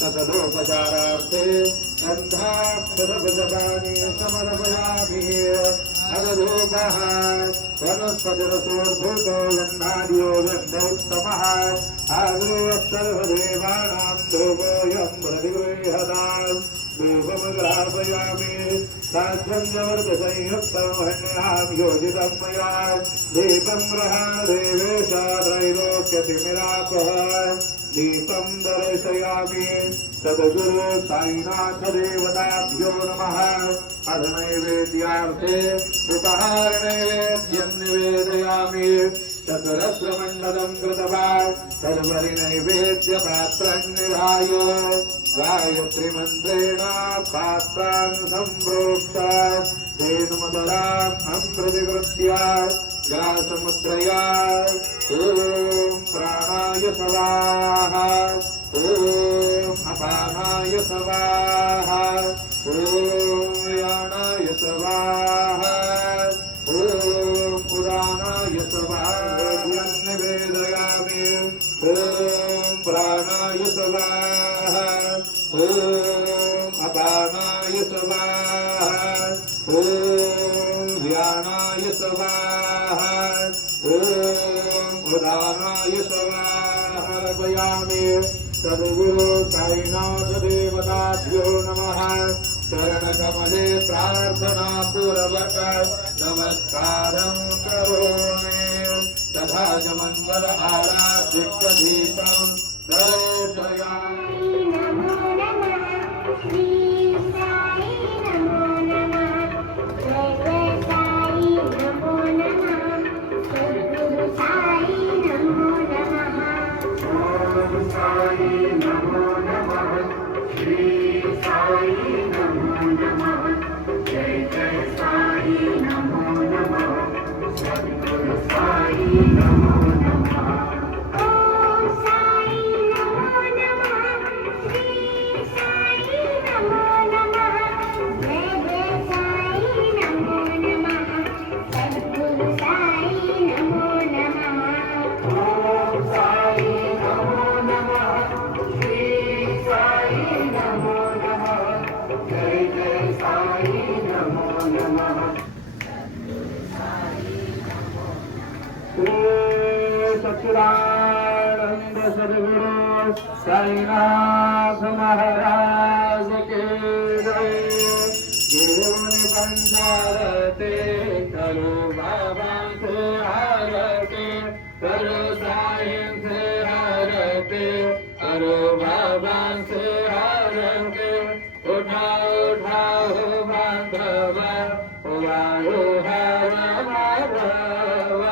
सकलोपचारार्थे गन्धाक्षरभजदानि समर्पयामि अदधूपः वनस्पतिरसोर्भूतो गन्धाद्यो गन्धोत्तमः आग्नेयस्सर्वदेवानां धूपोऽयं प्रतिगृह्यताम् धूपमग्रापयामि साध्वन्यवर्तसंयुक्तमहन्यां योजितं मया दीपं प्रहादेवेश त्रैलोक्यतिमिरापः दीपं दर्शयामि सद्गुरु साईनाथ देवताभ्यो नमः अथ नैवेद्यार्थे उपहारनैवेद्यं निवेदयामि चतुरस्रमण्डलं कृतवान् सर्वरि नैवेद्यपात्रं निधाय गायत्रीमन्त्रेण पात्रान् सम्प्रोक्ष तेनुमदलां प्रतिकृत्य ग्रासमुद्रया ॐ प्राणाय स्वाहा ॐ अपानाय स्वाहा ॐ यानाय स्वाहा ॐ उदानाय स्वाहा निवेदयामि ॐ प्राणाय स्वाहा ॐ अपानाय स्वाहा ॐ ध्यानाय स्वाहा ॐ उदानाय स्वाहा अर्पयामि सद्गुरु साईनाथ देवताभ्यो नमः चरणकमले प्रार्थना पूर्वक नमस्कारं करोमि तथा च मंगल आराधिकदीपं दर्शयामि नमो नमः श्री साई नमो नमः जय जय साई नमो नमः सद्गुरु साई नमो नमः ओम साई नमो नमः श्री साई नमो नमः जय जय साई नमो नमः सद्गुरु साई नमो नमः ओम साई नमो नमः श्री साई नमो नमः जय जय साई नमो नमः सद्गुरु साई नमो नमः ओम साई नमो नमः श्री साई नमो नमः जय जय साई नमो नमः श्री सच्चिदानंद सद्गुरु साईनाथ महाराज के जय जीवन पंचारते करो बाबा से आरते करो साईं से आरते करो बाबा से आरते उठाओ उठाओ बांधव उवारो हर माधव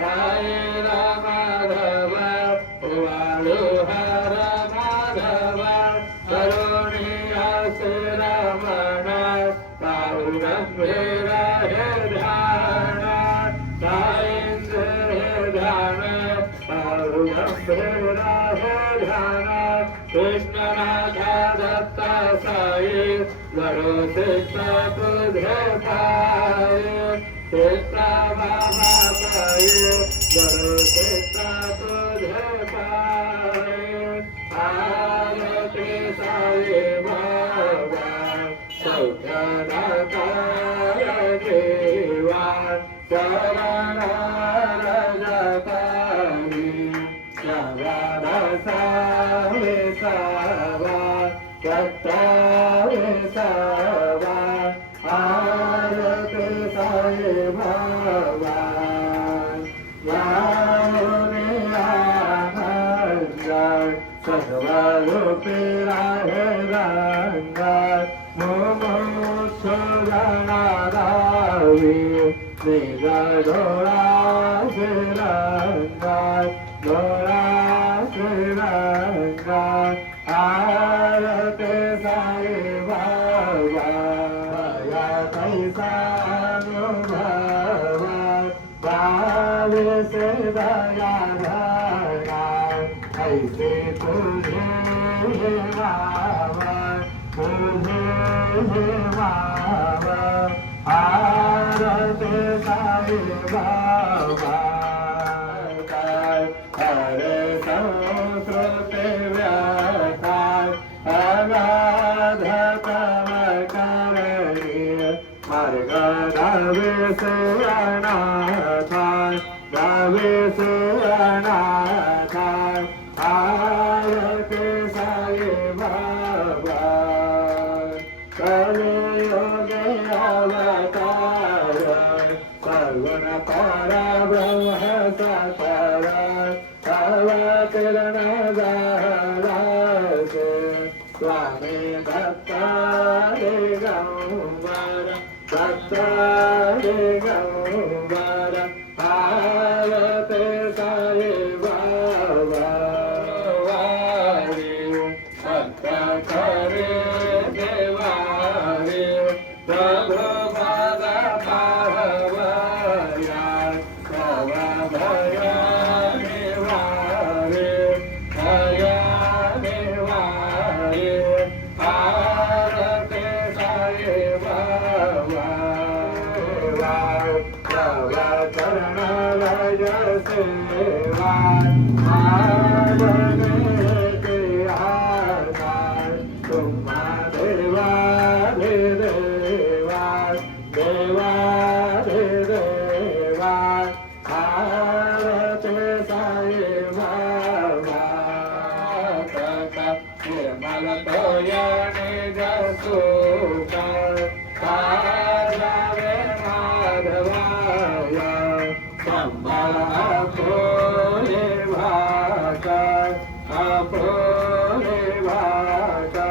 साई राम माधव उवारो हर माधव करुणिया से रमण पाहुरम मेरा है ध्यान साईं से ध्यान पाहुरम मेरा है ध्यान कृष्ण राधा दत्त साई गरो कृष्ण तुझे पाए कृष्ण बाबा पाए गरो कृष्ण तुझे पाए आरती साई बाबा सौख्यदाता देवा शरण रजतारी सावे सावा सत्तावे सावा आरती साई बाबा सद्वरूपी राहे रंगा मोक्षणारावी निगडोळा रंगा डोळा रंगा आरते साई बाबा या कैसा अनुभव बावे से दया धरा ऐसे तुझे मावा तुझे मावा आरते साई बाबा हरे संस्कृते व्यासाय अनाथ तम करणी मार्ग धावे गावे से अनाथ आरती साई बाबा कलियुग अवतार सगुण परब्रह्म साकार अवतरण दारासे स्वामी दत्त दिगंबर दत्त दिगंबर आरती साई बाबा वारी भक्त करे देवारी प्रभु पद पावया भव भया निवारे भया निवारे आरती साई बाबा तव चरण रज सेवा तुम्हा देवा देवा देवा देवा आरती साई बाबा निर्मल तोयने जसुका काजावे माधवाय संबळ अपोले भाषा अपोले भाषा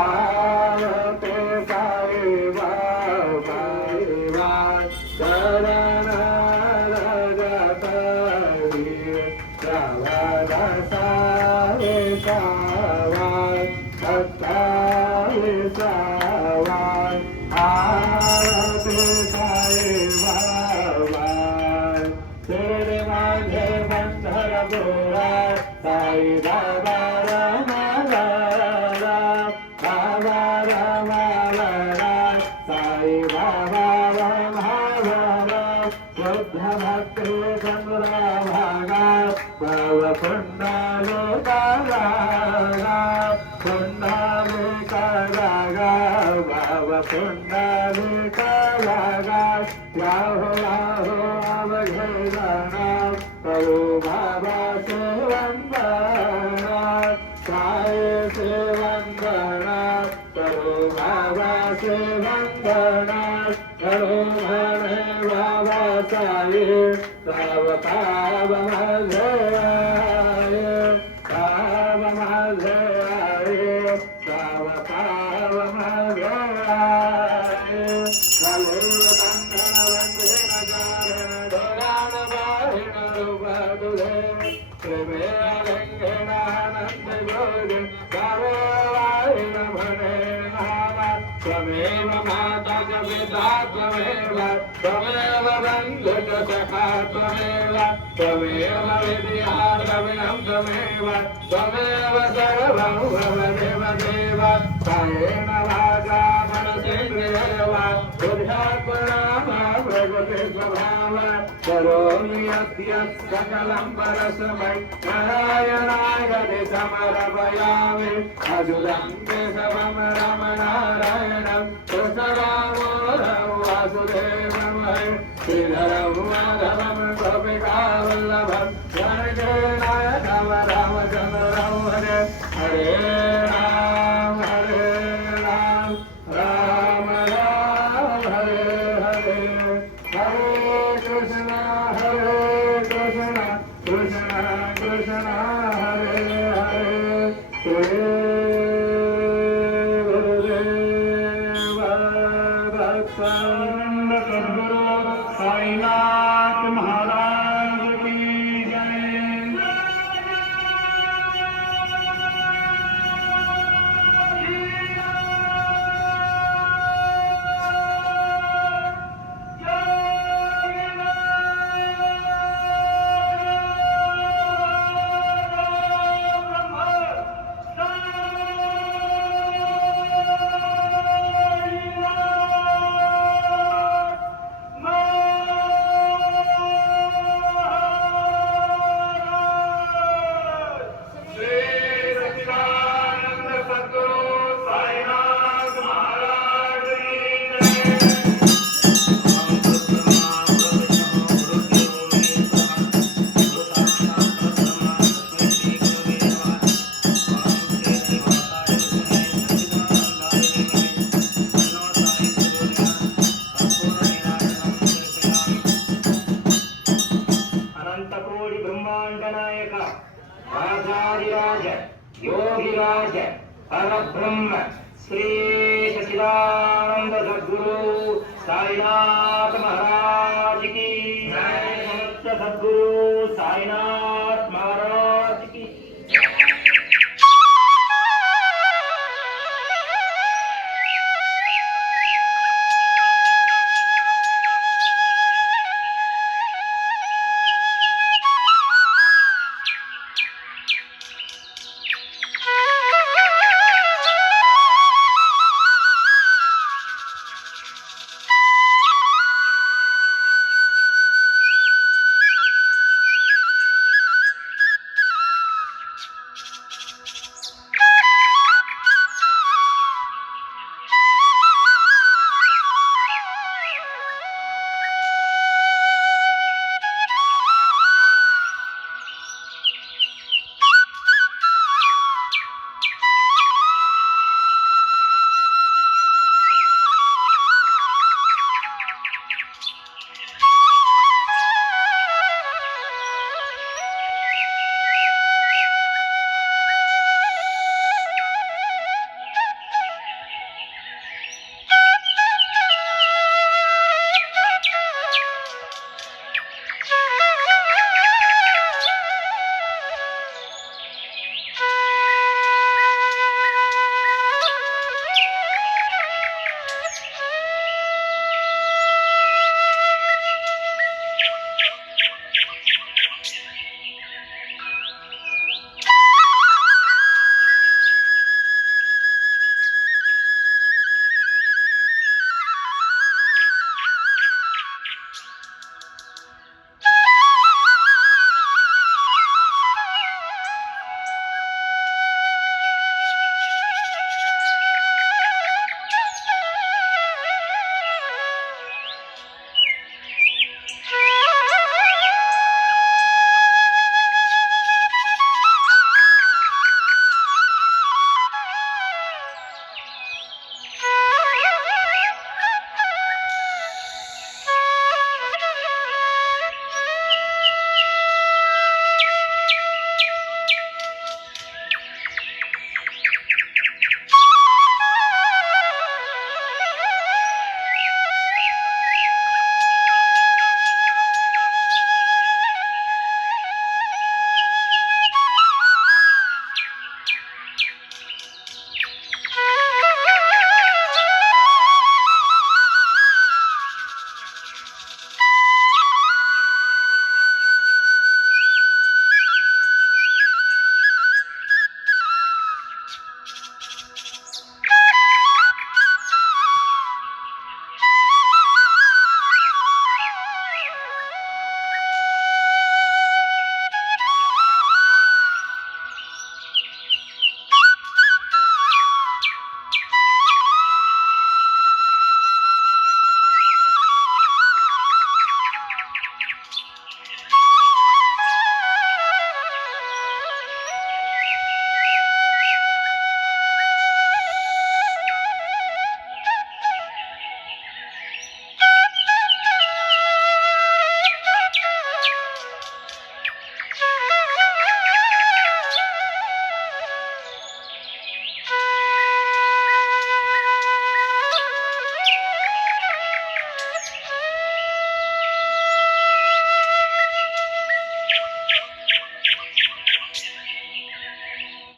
आरती साई बाबा चरण रजतरी श्रवणसारे सावाय सत्तारे सावाय आरती साई बाबा शिरडी माझे बंधर गोरा साई बाबा रमाला बाबा रमाला साई बाबा रमाला बुद्ध भक्ती चंद्रभागा भव कुंडले कालागा कुंडले कालागा भव कुंडले कालागा याहो याहो अवघेदना प्रभु बाबा से वंदना साई से वंदना प्रभु बाबा से वंदना प्रभु हरे बाबा साई सब पाप मझे आए पाप मझे आए सब पाप मझे आए कलियुग बंधन बंधे नजारे डोलान बाहिन रूप तुझे प्रेमे अलंघन आनंद गोरे गावे वाहिन भने नामा त्वमेव माता च पिता त्वमेव त्वमेव बन्धु च सखा त्वमेव त्वमेव विद्यार्णविनं त्वमेव त्वमेव सर्वं भव देव देव कायेन वाचा मनसेन्द्रियैर्वा बुद्ध्यात्मना प्रकृति स्वभाव करोमि यद्य सकलं परस्मै नारायणाय समर्पयामि अजुलं केशवं रमणारायणं कृष्णरामो वासुदेवं श्रीधरं माधवं गोपिकावल्लभं जनकेनायकं रामचन्द्रं हरे हरे राम राम राम हरे हरे हरे कृष्ण कृष्ण कृष्ण हरे हरे श्री गुरुदेव दत्त सद्गुरु साईनाथ महाराज की जय। राजाधिराज योगिराज परब्रह्म श्री सच्चिदानंद सद्गुरु साईनाथ महाराज की जय। सद्गुरु साईनाथ